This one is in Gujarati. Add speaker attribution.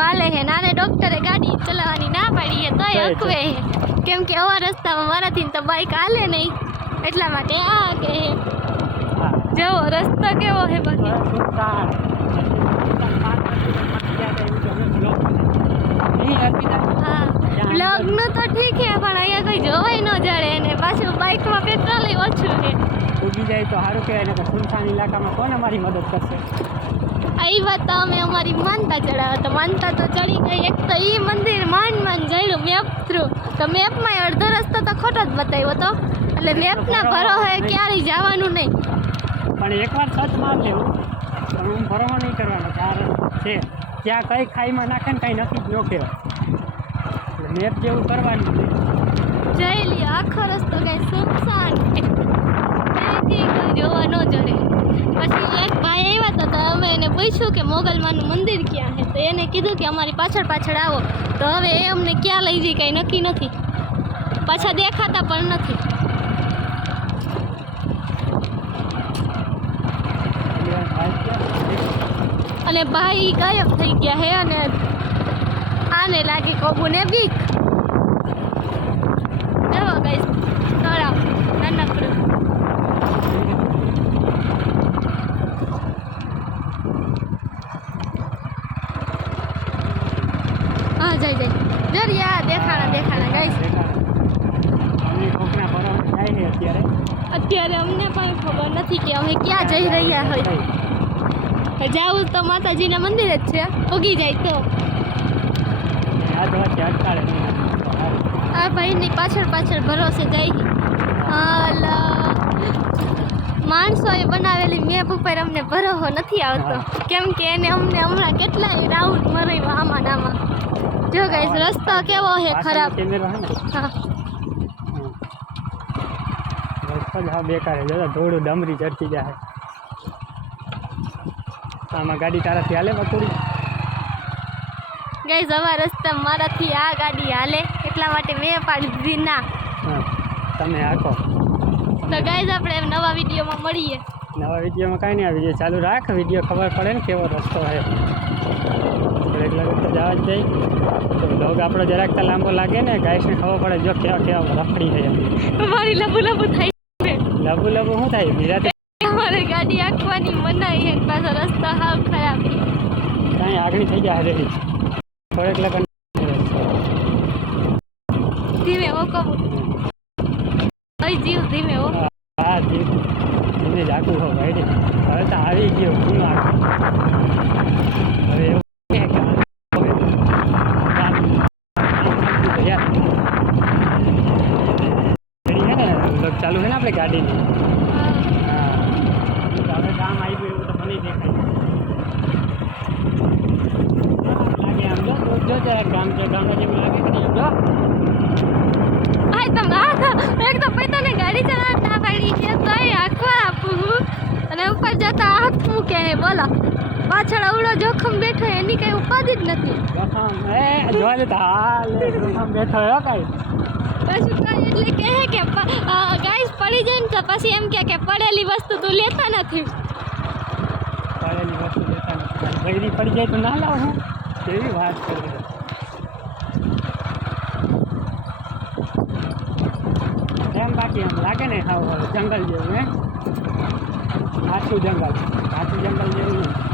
Speaker 1: હાલે હે નાને ડોક્ટરે ગાડી ચલાવવાની ના પાડી હે તોય અકવે હે. કેમ કે અવા રસ્તામાં મારાથી તો બાઈક હાલે નહીં. એટલા માટે આ કે
Speaker 2: હે.
Speaker 1: જેવો રસ્તો કેવો હે બાકી? હા
Speaker 2: ત્યાં
Speaker 1: તો ઠીક છે પણ અહીંયા કોઈ જોવાય ન જડે ને પાછું બાઇકમાં પેટ્રોલ ઓછું છે
Speaker 2: ઉગી જાય તો સારું કહેવાય ને સુનસાન ઇલાકામાં કોણ અમારી મદદ કરશે?
Speaker 1: આ ઈ વાત તો અમે અમારી માનતા ચડાવ્યા તો માનતા તો ચડી ગઈ. એક તો ઈ મંદિર માંડ માંડ જડ્યું મેપ થ્રુ તો મેપમાં અડધો રસ્તો તો ખોટો જ બતાવ્યો તો. એટલે મેપના ભરોસે ક્યારેય જવાનું નહીં.
Speaker 2: પણ એકવાર સચ માર લેવું હું. ભરવા નહીં કરવાનો કારણ છે. ત્યાં કઈ ખાઈમાં નાખે ને કઈ નથી જ ન મેપ જેવું કરવાનું છે
Speaker 1: જઈ લ્યો આખો રસ્તો કઈ સુમસાન છે ક્યાંયથી કોઈ જોવા ન જડે પછી એક ભાઈ આવ્યા હતા તો અમે એને પૂછ્યું કે મોગલમાનું મંદિર ક્યાં છે? તો એને કીધું કે અમારી પાછળ પાછળ આવો. તો હવે એ અમને ક્યાં લઈ જઈ કાંઈ નક્કી નથી. પાછા દેખાતા પણ નથી? અને ભાઈ ગાયબ થઈ ગયા હે અને આને લાગી કોબુને બીક જવો ગઈ તળાવ નાનકડું હા જઈ જઈ દરિયા દેખાણા દેખાણા ગાઈસ
Speaker 2: જાય અત્યારે
Speaker 1: અમને પણ ખબર નથી કે અમે ક્યાં જઈ રહ્યા હોય. જાવું તો માતાજીના મંદિર જ છે. ઉગી જાય તો. આ ભાઈની પાછળ પાછળ ભરોસે જાય. માણસો માણસોએ બનાવેલી મેપ ઉપર અમને ભરોસો નથી આવતો. કેમ કે એને અમને હમણાં કેટલાય રાઉન્ડ મરાવ્યા આમાં જો ગાઈસ રસ્તો કેવો છે
Speaker 2: પાછળનો
Speaker 1: ખરાબ
Speaker 2: કેમેરો હે ને
Speaker 1: હા
Speaker 2: હમ. રસ્તો જ હા બેકાર છે જો થોડું ડમરી ચડતી જાય આમાં ગાડી તારાથી હાલે બકુડી
Speaker 1: ગાઈસ આવા રસ્તા મારાથી આ ગાડી હાલે એટલા માટે મેં પાડી દીધી ના.
Speaker 2: હા તમે હાકો.
Speaker 1: તો ગાઈસ આપણે નવા વિડીયોમાં મળીએ.
Speaker 2: નવા વિડીયોમાં કાંઈ નહીં આવી જાય ચાલુ રાખ. વીડિયો ખબર પડે ને કેવો રસ્તો છે. લગે તો જવા જ જઈ તો લોગ આપણો જરાક તો લાંબો લાગે ને ગાઈસને ખબર પડે જો કેવા કેવા રખડી છે.
Speaker 1: મારી લબુ લબુ થાય
Speaker 2: લબુ લબુ શું થાય? બીજા
Speaker 1: અમારે ગાડી આંકવાની મનાઈ છે પાછો રસ્તો હાવ ખરાબ
Speaker 2: કાંઈ આગળ થઈ જાય રેડી થોડેક લગન
Speaker 1: ધીમે હો કબૂ ઓય જીવ ધીમે ઓ
Speaker 2: હા જીવ. ધીમે જાગું હો ભાઈ. હવે તો આવી ગયો ગુનો આગળ. હવે એવું છે કે હવે કામ- કામ થાકી ગયા. રેડી છે ને લોક ચાલુ છે ને આપણે ગાડીની?
Speaker 1: હા.
Speaker 2: કામ આવી ગયું એવું તો મને દેખાય લાગે આમ જો જો જરાક ગામ છે ગામ જેવું લાગે કે જો
Speaker 1: આય તમે આ એક તો પૈતાને ગાડી ચલાવતા ના પાડી તોય આખવા આપું અને ઉપર જતા હાથ મૂકે હે બોલો. પાછળ અવળો જોખમ બેઠો એની કઈ ઉપાધિ જ નથી.
Speaker 2: જોખમ એ જોવા જતા હાલ જોખમ બેઠો હો કાંઈ.
Speaker 1: પાછું કઈ એટલે કહે કે ગાઈસ પડી જાય ને તો પછી એમ કહે કે પડેલી વસ્તુ તું લેતા નથી
Speaker 2: પડેલી વસ્તુ લેતા નથી બૈરી પડી જાય તો ના લાવું હું કેવી વાત કરી એમ બાકી એમ લાગે ને હાવ હાવ જંગલ જેવું હે આછું જંગલ આછું જંગલ જેવું